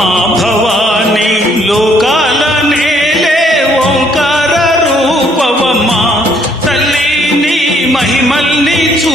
అమ్మా భవాని లోకాల నేలే ఓంకార రూపవమ్మా. తల్లి నీ మహిమల్ని చూ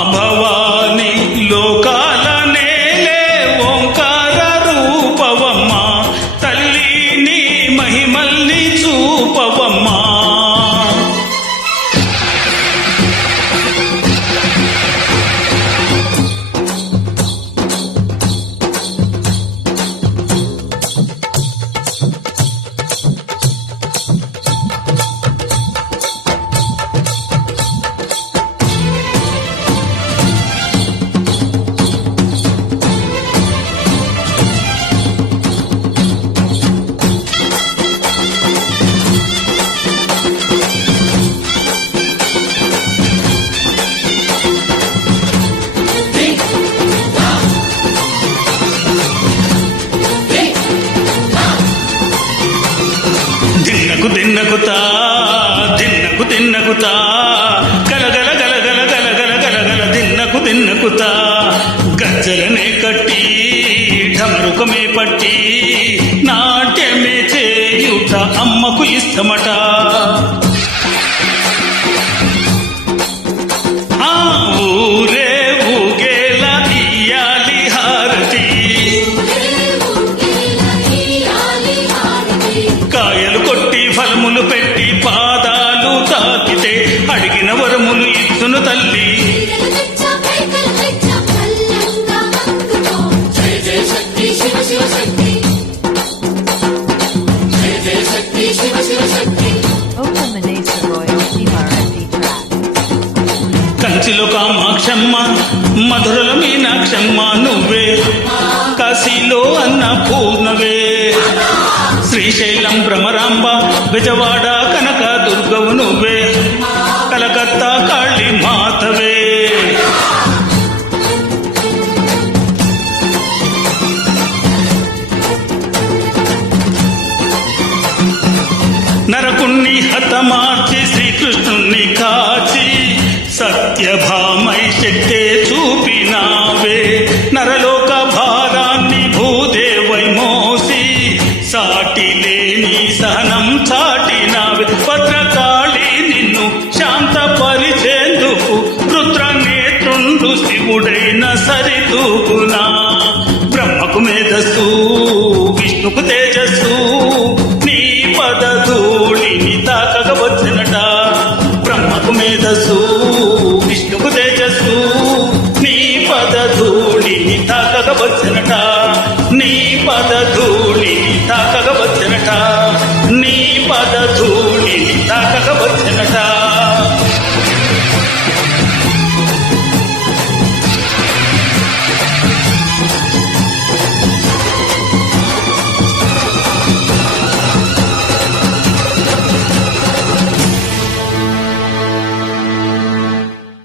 అమ్మా గలగల గలగల గలగల గలగల దిన్నకు దిన్నకుతా. గజ్జలనే కట్టి ఢమరుకమే పట్టి నాట్యమే చేయుట అమ్మకు ఇష్టమట. కాశీలో కామాక్షమ్మ మధురల మీనాక్షమ్మ నువ్వే. కాశీలో అన్న పూర్ణవే శ్రీశైలం భ్రమరాంబ బెజవాడ కనక దుర్గవు నువ్వే. కలకత్తా కాళీ మాతవే. నరకుణ్ణి హతమార్చి శ్రీకృష్ణుణ్ణి కాచి సత్యభామై శక్తే చూపినావే. నరలోక భారాన్ని భూదేవై మోసి సాటి లేని సహనం చాటినావే. భద్రకాళి నిన్ను శాంతపరిచేందుకు రుద్రనేత్రుండు శివుడైన సరితూగునా బ్రహ్మకు మేధస్సు విష్ణుకు తేజస్సు నీ పదధూళిని తాకక వచ్చినట. బ్రహ్మకు మేధస్సు Oh,